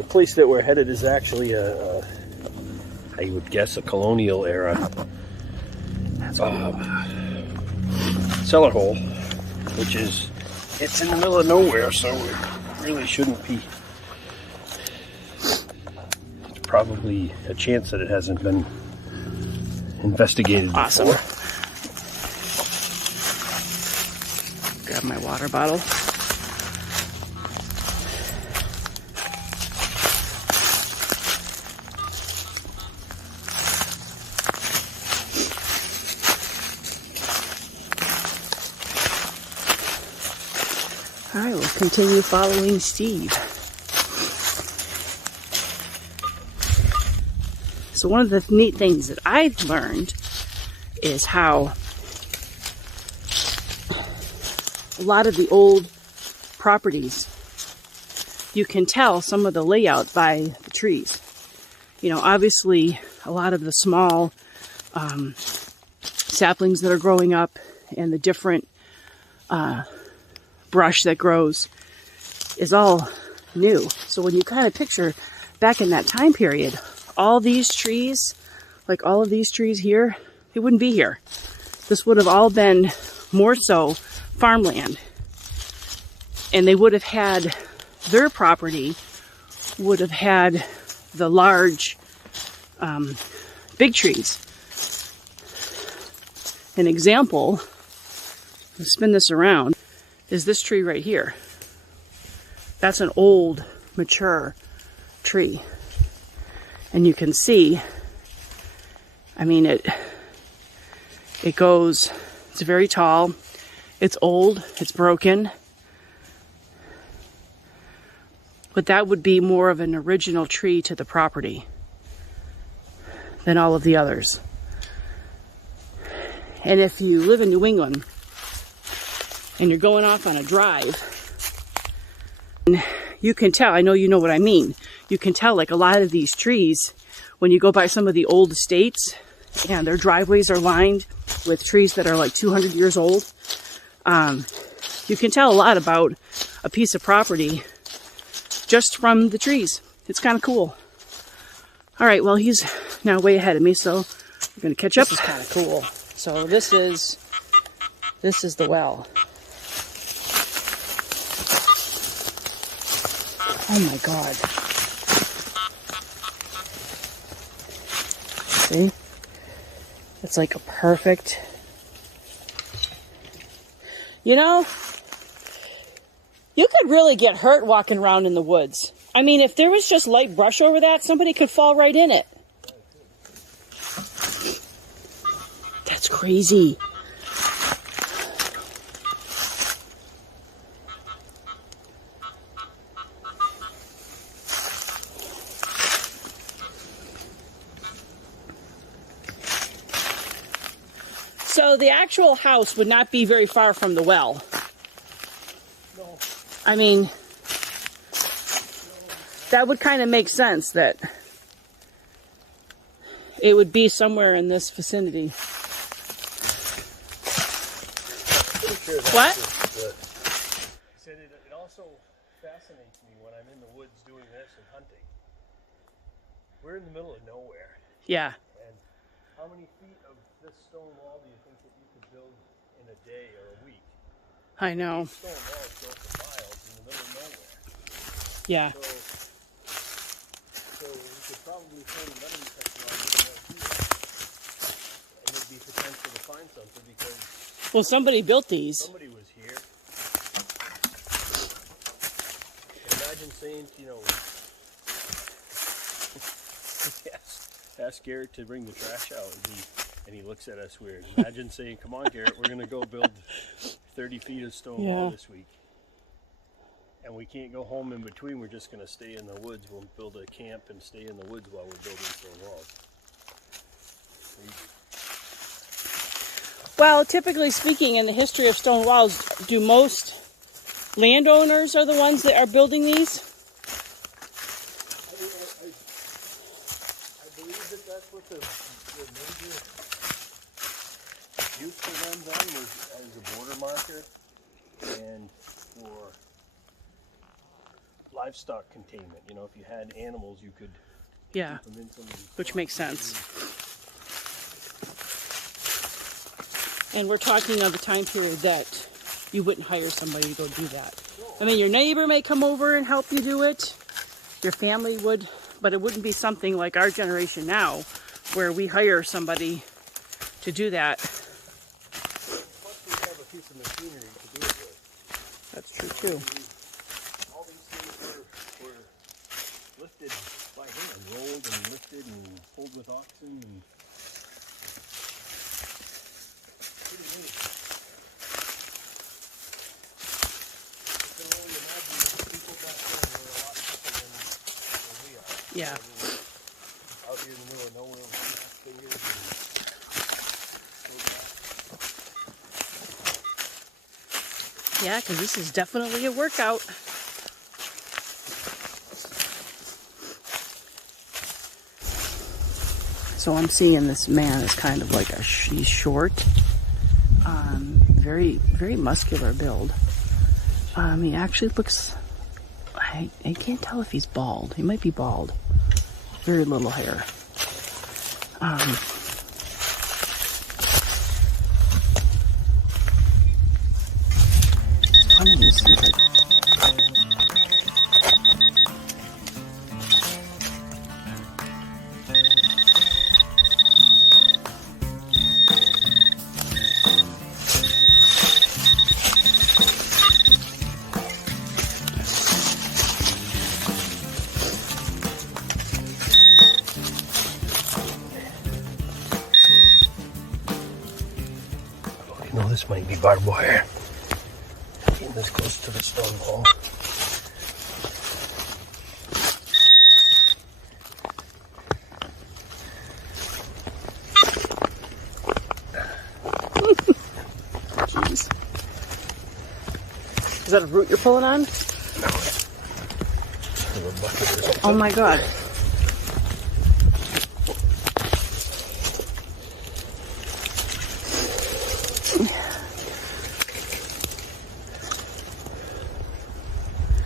The place that we're headed is actually I would guess a colonial era cellar hole, which is, it's in the middle of nowhere, so it really shouldn't be. It's probably a chance that it hasn't been investigated Awesome. before. Grab my water bottle. All right, we'll continue following Steve. So one of the neat things that I've learned is how a lot of the old properties, you can tell some of the layout by the trees. You know, obviously a lot of the small saplings that are growing up and the different brush that grows is all new. So when you kind of picture back in that time period, all these trees, like all of these trees here, they wouldn't be here. This would have all been more so farmland. And they would have had, their property would have had the large, big trees. An example, let's spin this around, is this tree right here. That's an old, mature tree. And you can see, I mean, it goes, it's very tall, it's old, it's broken. But that would be more of an original tree to the property than all of the others. And if you live in New England and you're going off on a drive, and you can tell, I know you know what I mean, you can tell like a lot of these trees, when you go by some of the old estates and their driveways are lined with trees that are like 200 years old, you can tell a lot about a piece of property just from the trees. It's kind of cool. All right, well, he's now way ahead of me, so we're going to catch up. This is kind of cool. So this is the well. Oh my God. See? It's like a perfect, you know, you could really get hurt walking around in the woods. I mean, if there was just light brush over that, somebody could fall right in it. That's crazy. So the actual house would not be very far from the well. No. I mean, that would kind of make sense that it would be somewhere in this vicinity. Sure what? I said it also fascinates me when I'm in the woods doing this and hunting. We're in the middle of nowhere. Yeah. And how many feet of this stone wall do you think that you could build in a day or a week? I know. These stone walls go for miles in the middle of nowhere. Yeah. So we could probably find metal technology right here. And there'd be potential to find something because Well, somebody built these. somebody was here. Imagine saying, you know, ask Garrett to bring the trash out, and he looks at us weird. Imagine saying, come on, Garrett, we're going to go build 30 feet of stone wall this week. And we can't go home in between. We're just going to stay in the woods. We'll build a camp and stay in the woods while we're building stone walls. Well, typically speaking, in the history of stone walls, do most landowners are the ones that are building these? I believe that that's what the major use for them then was as a border marker and for livestock containment. You know, if you had animals, you could Yeah, keep them in some of these which makes sense. And we're talking of a time period that you wouldn't hire somebody to go do that. I mean, your neighbor may come over and help you do it. Your family would, but it wouldn't be something like our generation now, where we hire somebody to do that. Plus, we have a piece of machinery to do it with. That's true too. All these things were lifted by hand, rolled and lifted and pulled with oxen. And pretty neat. I can only imagine that the people back then were a lot tougher than we are. Yeah. I mean, out here in the middle of nowhere with snap fingers and Yeah, because this is definitely a workout. So I'm seeing this man is kind of like he's short, very, very muscular build. He actually looks, I can't tell if he's bald. He might be bald. Very little hair. Funny, he's like, you know, this might be barbed wire. Getting this close to the stone wall. jeez. Is that a root you're pulling on? No, it's a bucket or something. Oh my god.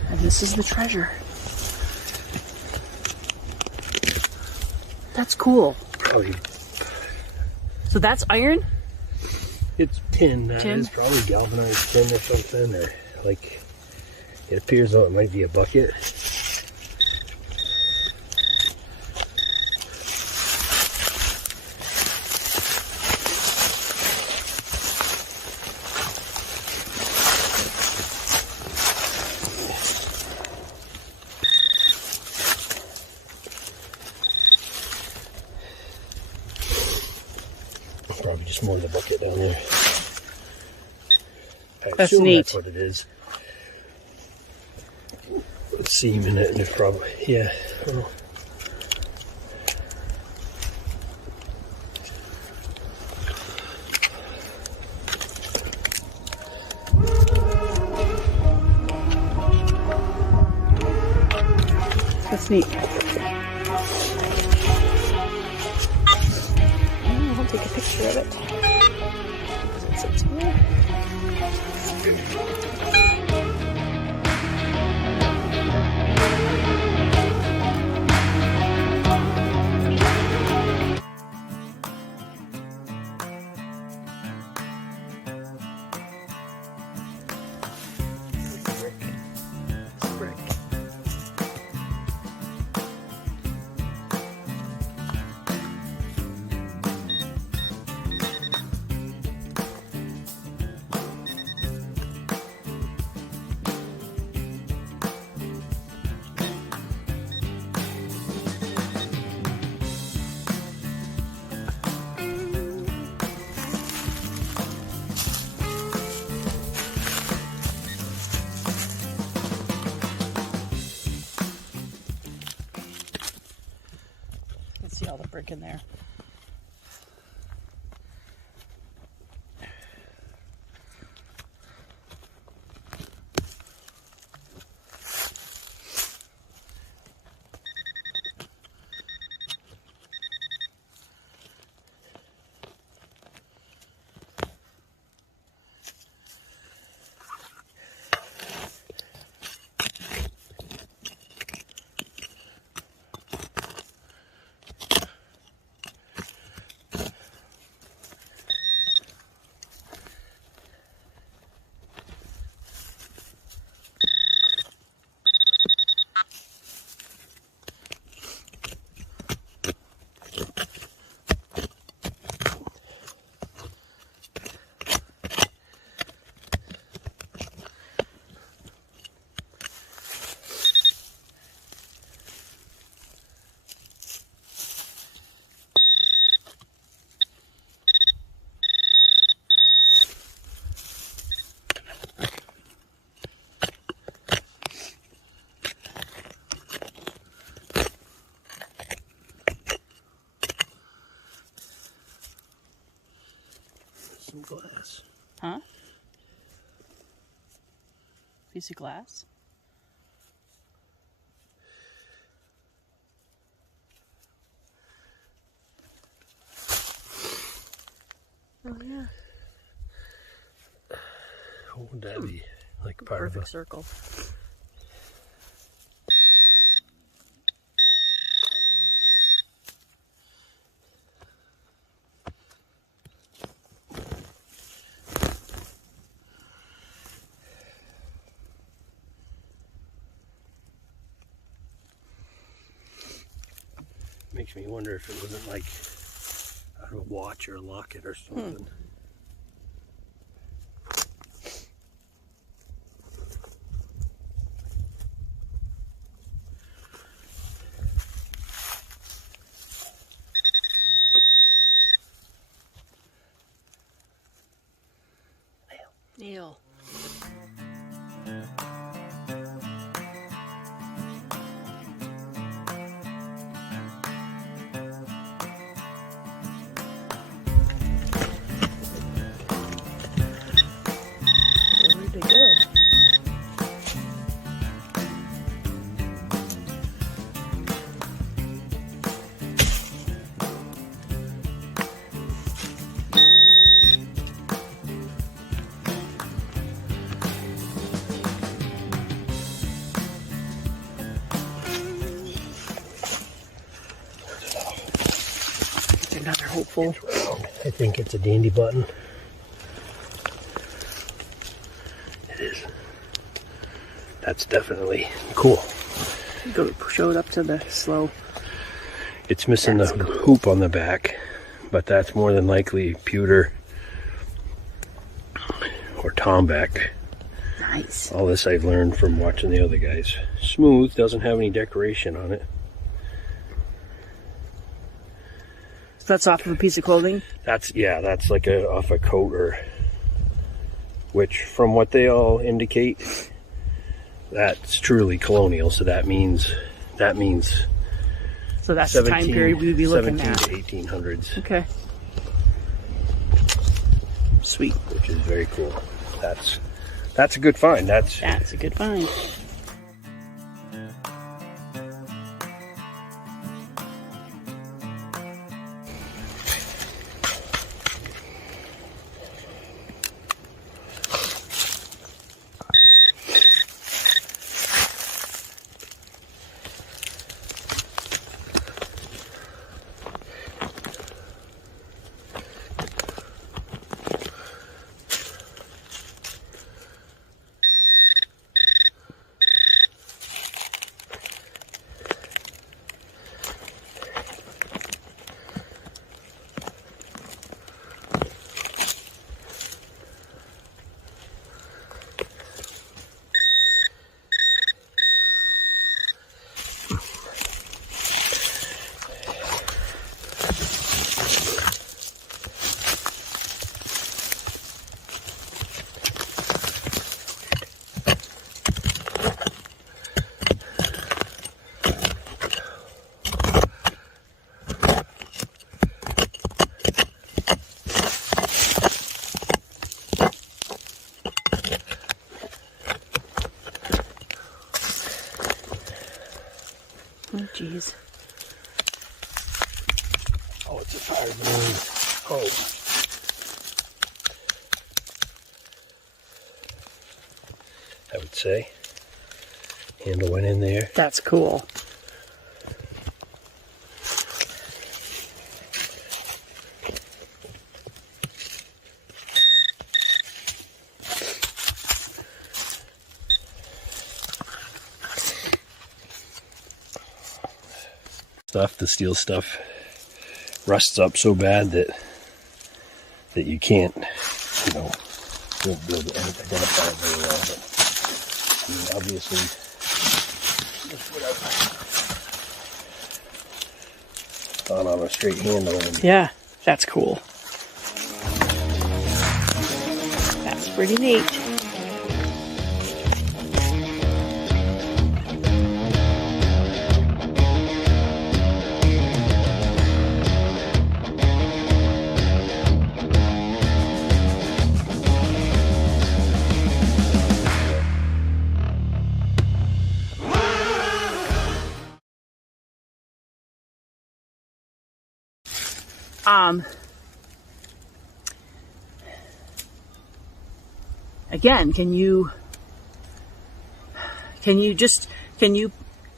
And this is the treasure. That's cool. Probably, So that's iron? it's tin. That Tin? is probably galvanized tin or something, or like it appears though it might be a bucket. Probably just more in the bucket down there. I That's assume neat. That's what it is. Put a seam in it, and it's probably, yeah. Well, That's neat. I'll take a picture of it. It sits here. brick. Let's see all the brick in there. glass. Huh? Piece of glass? Oh yeah. What would that be? Like part Perfect of a circle. Makes me wonder if it wasn't like out of a watch or a locket or something. Nail. Where'd they go? Another hopeful. I think it's a dandy button. It is. That's definitely cool. Go show it up to the slow. It's missing the hoop on the back, but that's more than likely pewter or tomback. Nice. All this I've learned from watching the other guys. Smooth, doesn't have any decoration on it. So that's off of a piece of clothing? That's like off a coat, or which from what they all indicate, that's truly colonial. So that means So that's the time period we would be looking 17 at. to 1800s. Okay. Sweet. Which is very cool. That's a good find. That's a good find. Oh, jeez. oh, it's a fire balloon. Oh. I would say. Handle went in there. That's cool. The steel stuff rusts up so bad that you can't, won't be able to identify it very well. But I mean, obviously, just what I've gone on a straight handle. And Yeah, that's cool. That's pretty neat. Again, can you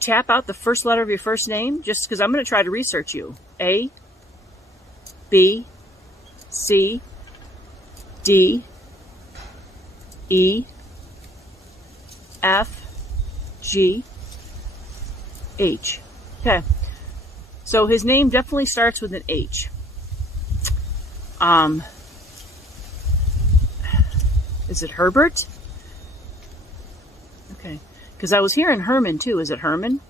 tap out the first letter of your first name? Just because I'm going to try to research you. A, B, C, D, E, F, G, H. Okay. So his name definitely starts with an H. Is it Herbert? Okay. Because I was hearing Herman too. Is it Herman?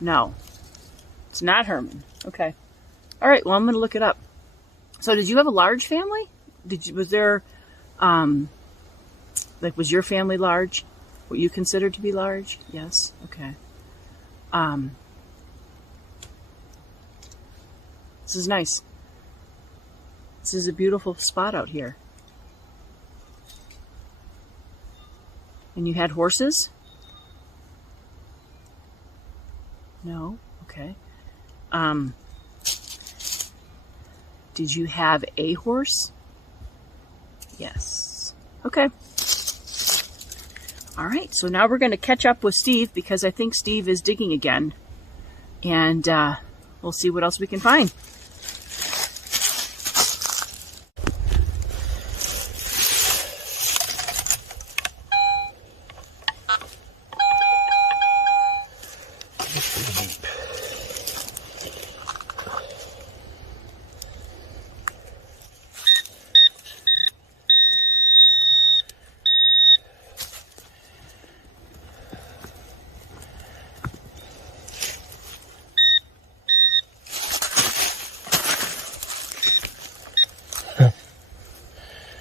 No. It's not Herman. Okay. All right. Well, I'm going to look it up. So did you have a large family? Was there, was your family large? What you considered to be large? Yes. Okay. This is nice. This is a beautiful spot out here. And you had horses? No? Okay. Did you have a horse? Yes. Okay. All right, so now we're going to catch up with Steve because I think Steve is digging again. And we'll see what else we can find.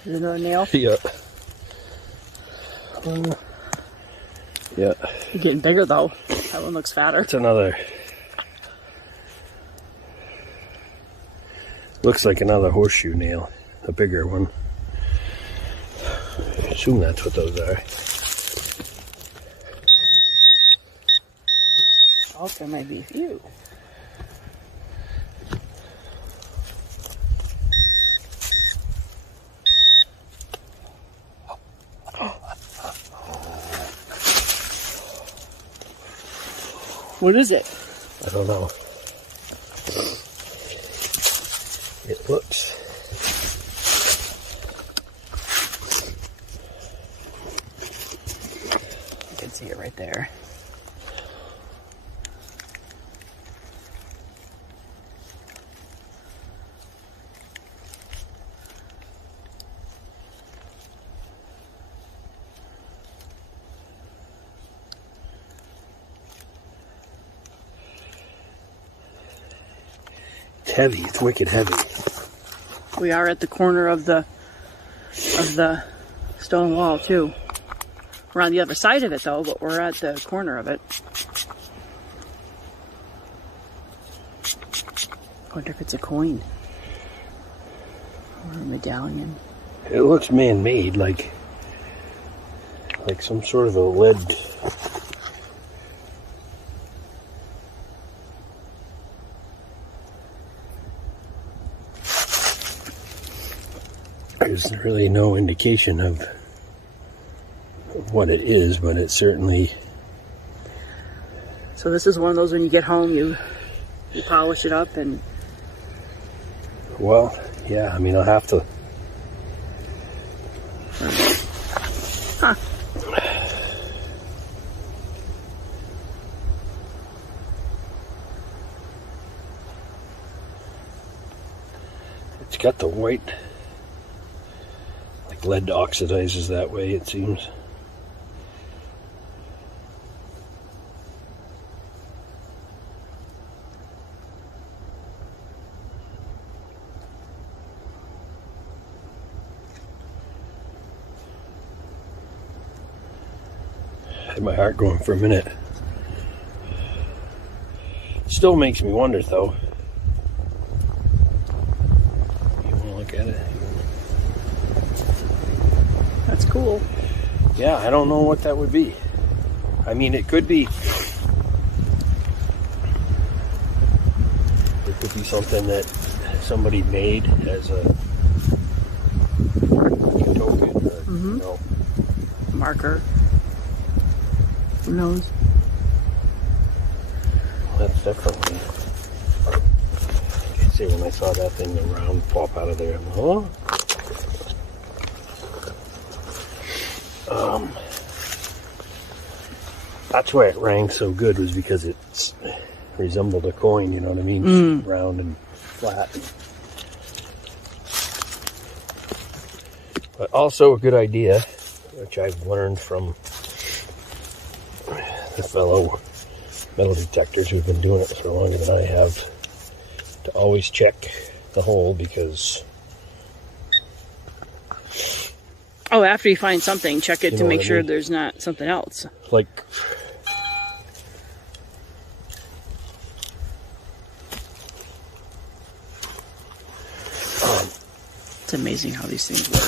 Is it another nail? Yeah. Yeah. You're getting bigger though. That one looks fatter. It's another. Looks like another horseshoe nail. A bigger one. I assume that's what those are. Oh, there might be a few. What is it? I don't know. It looks. You can see it right there. Heavy. It's wicked heavy. We are at the corner of the stone wall too. We're on the other side of it though, but we're at the corner of it. I wonder if it's a coin or a medallion. It looks man-made, like some sort of a lead. There's really no indication of what it is, but it's certainly. So this is one of those when you get home, you polish it up and. Well, yeah. I mean, I'll have to. Huh. It's got the white. Lead oxidizes that way, it seems. I had my heart going for a minute. Still makes me wonder though. You want to look at it? That's cool. Yeah, I don't know what that would be. I mean, it could be could be something that somebody made as a token or, you know. Marker. Who knows? That's definitely. I see, when I saw that thing, the round pop out of there, I'm like, huh? That's why it rang so good, was because it resembled a coin, you know what I mean? Round and flat. But also a good idea, which I've learned from the fellow metal detectors who've been doing it for longer than I have, to always check the hole, because... Oh, after you find something, check it You to know make what I sure mean? there's not something else. Like... It's amazing how these things work.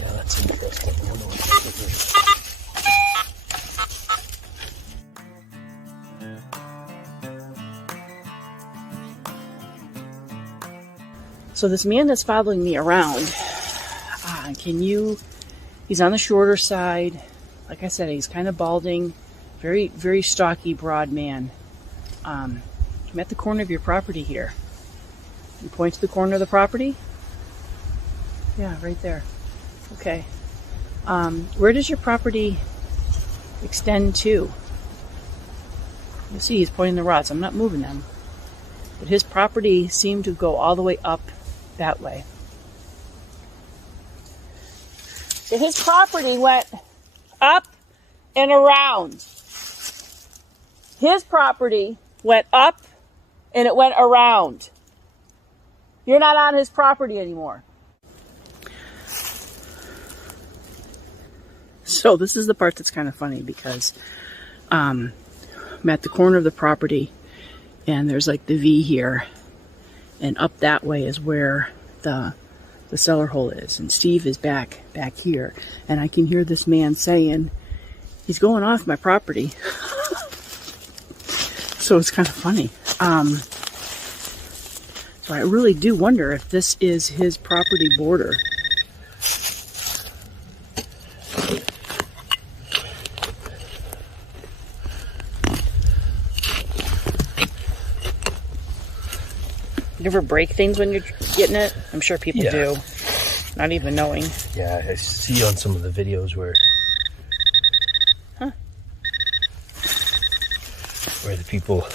Yeah, that's interesting. I wonder what that is. So this man that's following me around, he's on the shorter side. Like I said, he's kind of balding, very, very stocky, broad man. I'm at the corner of your property here. You point to the corner of the property? Yeah, right there. Okay. Where does your property extend to? You see, he's pointing the rods. I'm not moving them. But his property seemed to go all the way up that way. So his property went up and around. His property went up and it went around. You're not on his property anymore. So this is the part that's kind of funny, because I'm at the corner of the property and there's like the V here, and up that way is where the cellar hole is, and Steve is back here, and I can hear this man saying he's going off my property. So it's kind of funny. So I really do wonder if this is his property border. You ever break things when you're getting it? I'm sure people do, not even knowing. Yeah, I see on some of the videos where the people,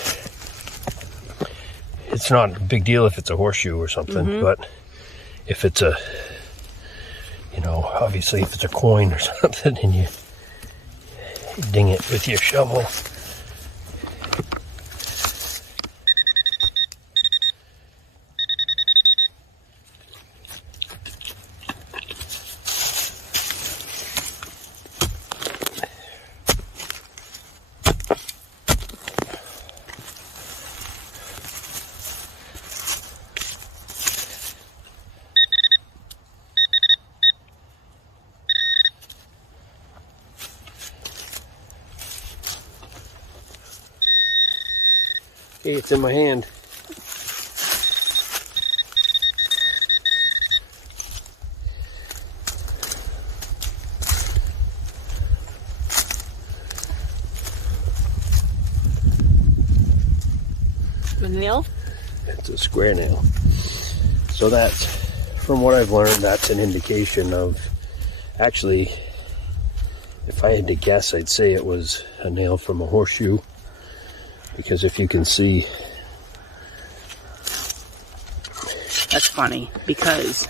it's not a big deal if it's a horseshoe or something, but if it's a, you know, obviously if it's a coin or something and you ding it with your shovel. Okay, it's in my hand. A nail? It's a square nail. So that's, from what I've learned, that's an indication of, actually, if I had to guess, I'd say it was a nail from a horseshoe. Because if you can see... That's funny, because...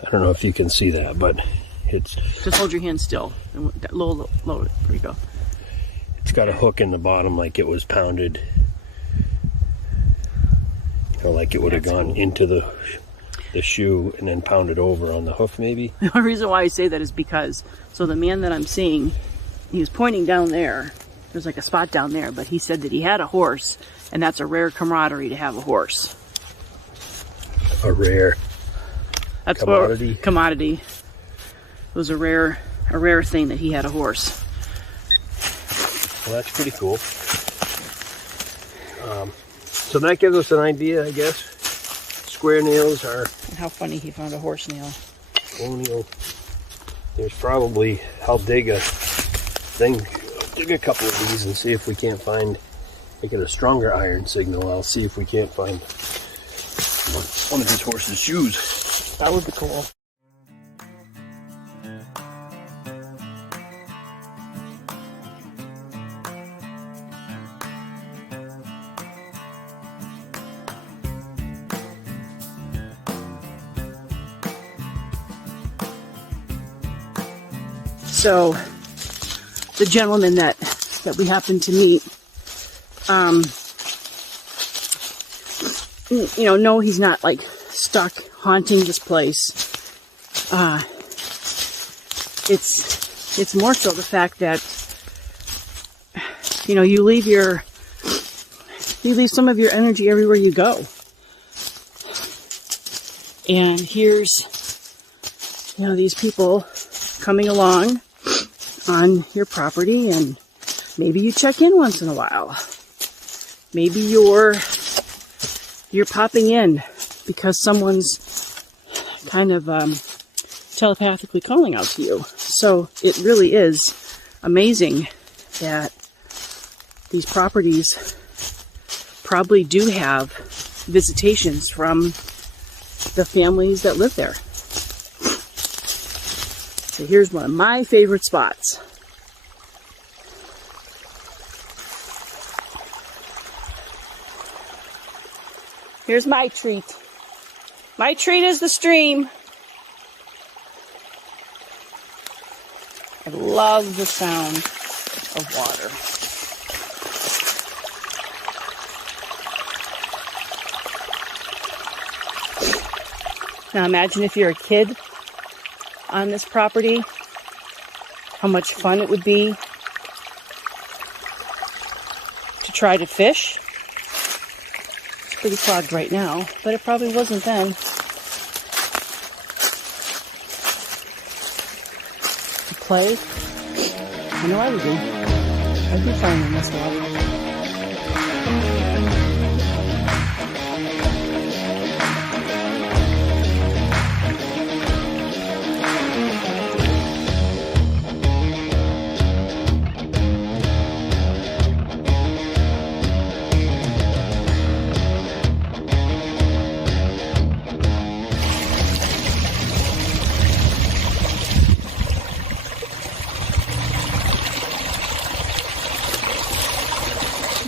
I don't know if you can see that, but it's... Just hold your hand still. Low. There you go. It's got a hook in the bottom like it was pounded. You know, like it would have gone into the shoe and then pounded over on the hoof, maybe. The only reason why I say that is because, so the man that I'm seeing, he was pointing down there. There's like a spot down there, but he said that he had a horse, and that's a rare camaraderie to have a horse. a rare That's commodity. Commodity. It was a rare thing that he had a horse. Well, that's pretty cool. So that gives us an idea, I guess. Square nails are And how funny he found a horse nail. colonial. There's probably, I'll dig a couple of these and see if we can't make it a stronger iron signal. I'll see if we can't find one of his horse's shoes. That would be cool. So, the gentleman that we happened to meet, no, he's not like stuck haunting this place. It's more so the fact that, you leave some of your energy everywhere you go. And here's, these people coming along on your property, and maybe you check in once in a while. Maybe you're popping in because someone's kind of telepathically calling out to you. So it really is amazing that these properties probably do have visitations from the families that live there. So here's one of my favorite spots. Here's my treat. My treat is the stream. I love the sound of water. Now imagine if you're a kid on this property, how much fun it would be to try to fish. It's pretty clogged right now, but it probably wasn't then. To play, I know I would do. I'd be fine in this water.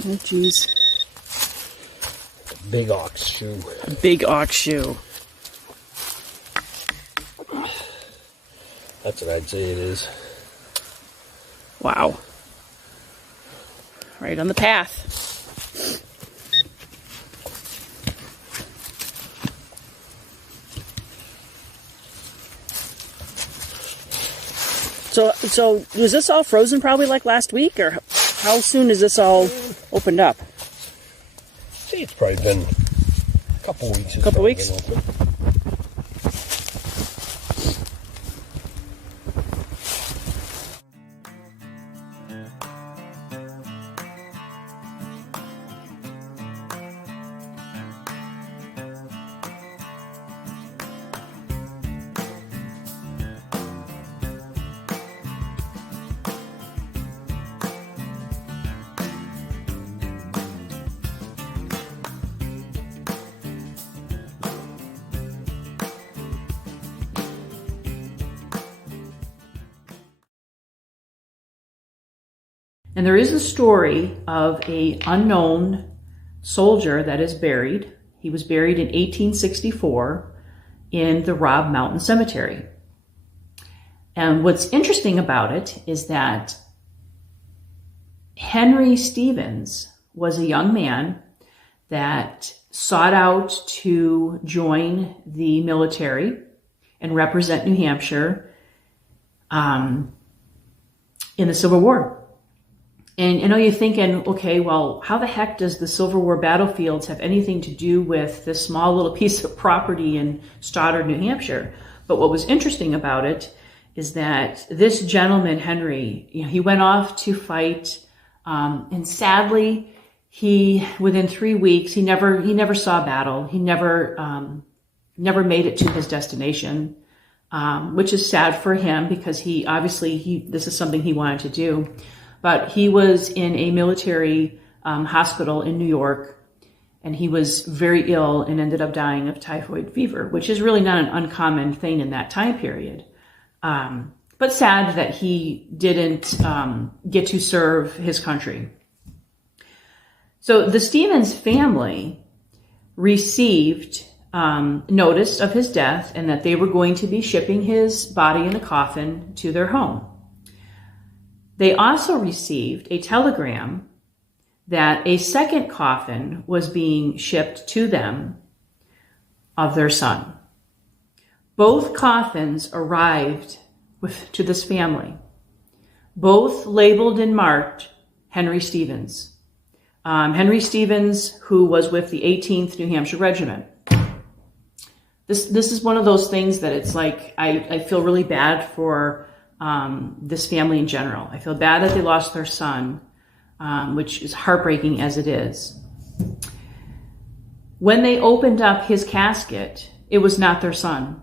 Oh, jeez. Big ox shoe. Big ox shoe. That's what I'd say it is. Wow. Right on the path. So was this all frozen probably like last week, or how soon is this all opened up? See, it's probably been a couple weeks. A couple weeks? And there is a story of an unknown soldier that is buried. He was buried in 1864 in the Robb Mountain Cemetery. And what's interesting about it is that Henry Stevens was a young man that sought out to join the military and represent New Hampshire in the Civil War. And I know you're thinking, okay, well, how the heck does the Civil War battlefields have anything to do with this small little piece of property in Stoddard, New Hampshire? But what was interesting about it is that this gentleman, Henry, he went off to fight, and sadly, within 3 weeks, he never saw battle. He never made it to his destination, which is sad for him because this is something he wanted to do. But he was in a military hospital in New York, and he was very ill and ended up dying of typhoid fever, which is really not an uncommon thing in that time period. But sad that he didn't get to serve his country. So the Stevens family received notice of his death and that they were going to be shipping his body in a coffin to their home. They also received a telegram that a second coffin was being shipped to them of their son. Both coffins arrived to this family, both labeled and marked Henry Stevens. Henry Stevens, who was with the 18th New Hampshire Regiment. This is one of those things that it's like, I feel really bad for this family in general. I feel bad that they lost their son, which is heartbreaking as it is. When they opened up his casket, it was not their son.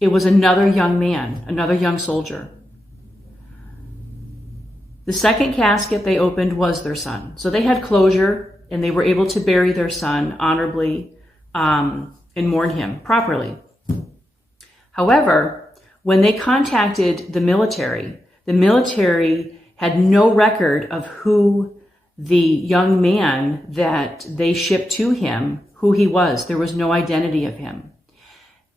It was another young man, another young soldier. The second casket they opened was their son. So they had closure and they were able to bury their son honorably and mourn him properly. However, when they contacted the military had no record of who the young man that they shipped to him, who he was. There was no identity of him.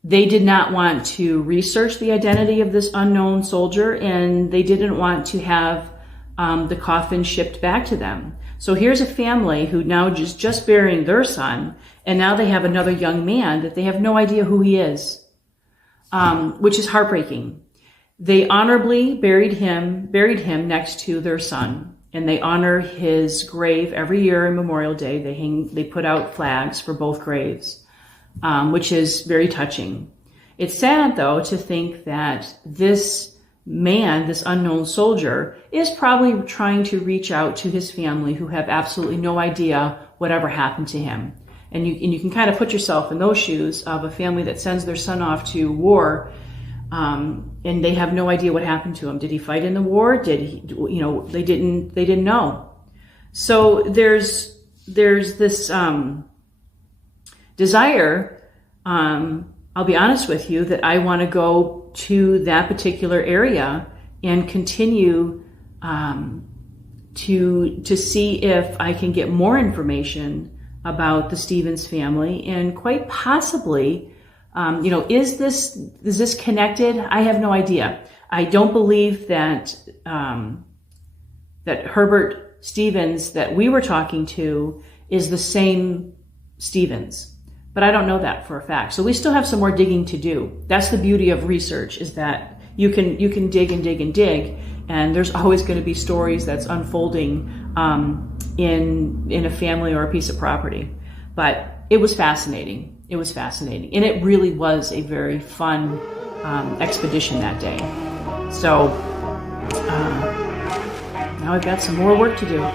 They did not want to research the identity of this unknown soldier, and they didn't want to have the coffin shipped back to them. So here's a family who now just burying their son, and now they have another young man that they have no idea who he is, which is heartbreaking. They honorably buried him next to their son, and they honor his grave every year on Memorial Day. They put out flags for both graves, which is very touching. It's sad, though, to think that this man, this unknown soldier, is probably trying to reach out to his family who have absolutely no idea whatever happened to him. And you can kind of put yourself in those shoes of a family that sends their son off to war, and they have no idea what happened to him. Did he fight in the war? Did he, they didn't know. So there's this desire, I'll be honest with you, that I want to go to that particular area and continue to see if I can get more information about the Stevens family, and quite possibly, is this connected? I have no idea. I don't believe that that Herbert Stevens that we were talking to is the same Stevens. But I don't know that for a fact. So we still have some more digging to do. That's the beauty of research, is that you can dig and dig and dig, and there's always going to be stories that's unfolding in a family or a piece of property. But it was fascinating. It was fascinating. And it really was a very fun expedition that day. So now I've got some more work to do.